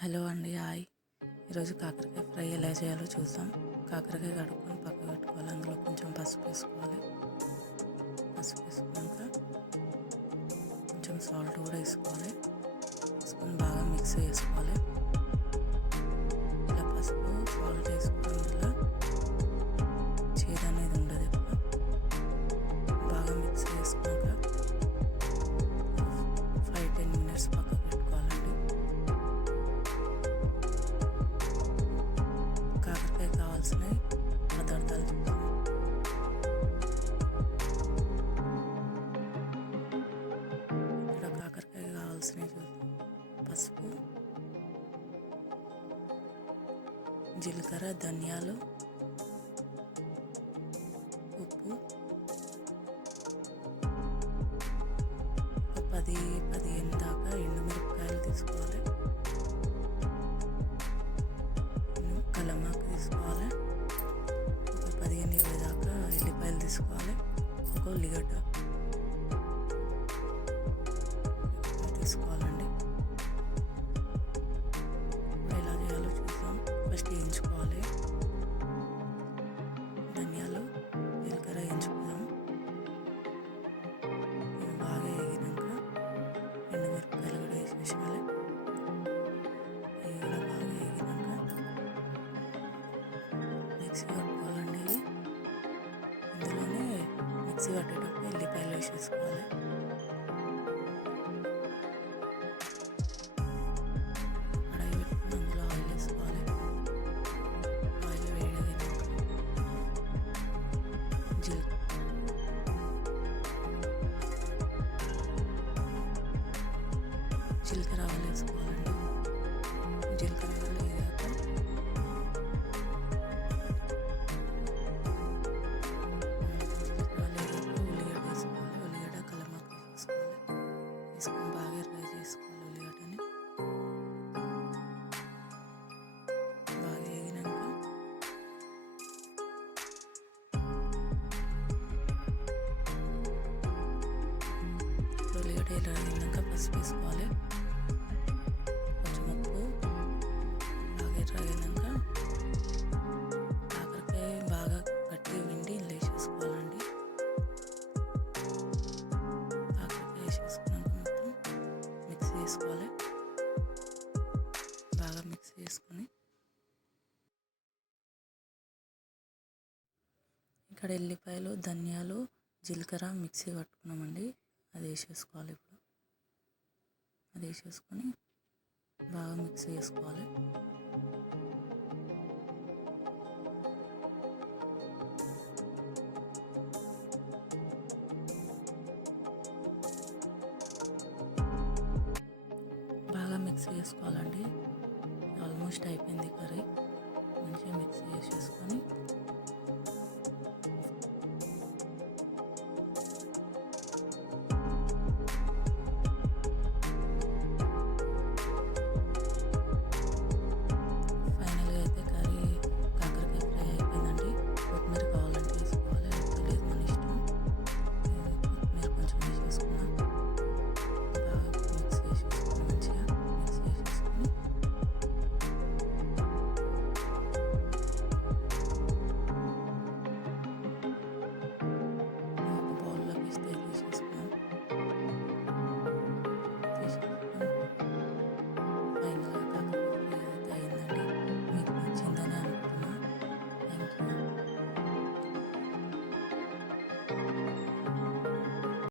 Hello అండి, hi. ఈరోజు కాకరకాయ ఫ్రై ఎలా చేయాలో చూద్దాం. కాకరకాయ కడుక్కొని పక్కకు పెట్టుకోవాలి. అందులో కొంచెం పసుపు వేసుకోవాలి. పసుపు వేసుకున్నాక కొంచెం సాల్ట్ కూడా వేసుకోవాలి. వేసుకొని బాగా మిక్స్ చేసుకోవాలి. ఇలా పసుపు సాల్ట్ వేసుకోవడం వల్ల చేదు అనేది ఉండదు. ఎక్కువ బాగా మిక్స్ చేసుకున్నాక 5-10 మినిట్స్ పక్కకు పెట్టుకోవాలండి. కాకరకాయ కావాల్సిన పదార్థాలు చూద్దాం. ఇక్కడ కాకరకాయ కావాల్సినవి చూద్దాం. పసుపు, జీలకర్ర, ధనియాలు, ఉప్పు, ఒక 10-15 దాకా ఎండుమిరపకాయలు తీసుకోవాలి. కలమాకు తీసుకోవాలి. ఒక 15-20 దాకా ఎల్లిపాయలు తీసుకోవాలి. ఒక ఉల్లిగడ్డ తీసుకోవాలండి. ఇప్పుడు ఎలా చేయాలో చూద్దాం. ఫస్ట్ వేయించుకోవాలి. ధనియాలు, జీలకర్ర వేయించుకుందాం. ఇవి బాగా వేగినాక ఎండుమిరపకాయలు కూడా వేసేసేయాలి. ఇవి కూడా బాగా వేగినాక మిక్సీ పట్టుకోవాలండి. ఇవి అందులోనే మిక్సీ పట్టేటప్పుడు ఎల్లిపాయలు వేసేసుకోవాలి. కడాయి పెట్టుకుని అందులో ఆయిల్ వేసుకోవాలి. ఆయిల్ వేడైనాక జీలకర్ర ఆవాలు వేసుకోవాలండి. జీలకర్ర ఆవాలు వేయాక ఉల్లిగడ్డ వేసుకోవాలి. ఉల్లిగడ్డ కలమాకు వేసుకోవాలి. వేసుకొని బాగా ఫ్రై చేసుకోవాలి. ఉల్లిగడ్డని బాగా వేగినాక ఉల్లిగడ్డ ఇలా వేగినాక పసుపు వేసుకోవాలి. కొంచెం ఉప్పు. బాగా వేగినాక కాకరకాయ బాగా గట్టిగా పిండి ఇలా వేసేసుకోవాలండి. కాకరకాయ వేసేసుకున్నాక మొత్తం మిక్స్ చేసుకోవాలి. బాగా మిక్స్ చేసుకొని ఇక్కడ ఎల్లిపాయలు, ధనియాలు, జీలకర్ర మిక్సీ పట్టుకున్నామండి. అది వేసేసుకోవాలి. ఇప్పుడు అది వేసేసుకొని బాగా మిక్స్ చేసుకోవాలి. బాగా మిక్స్ చేసుకోవాలండి. ఆల్మోస్ట్ అయిపోయింది కర్రీ. మంచిగా మిక్స్ చేసేసుకొని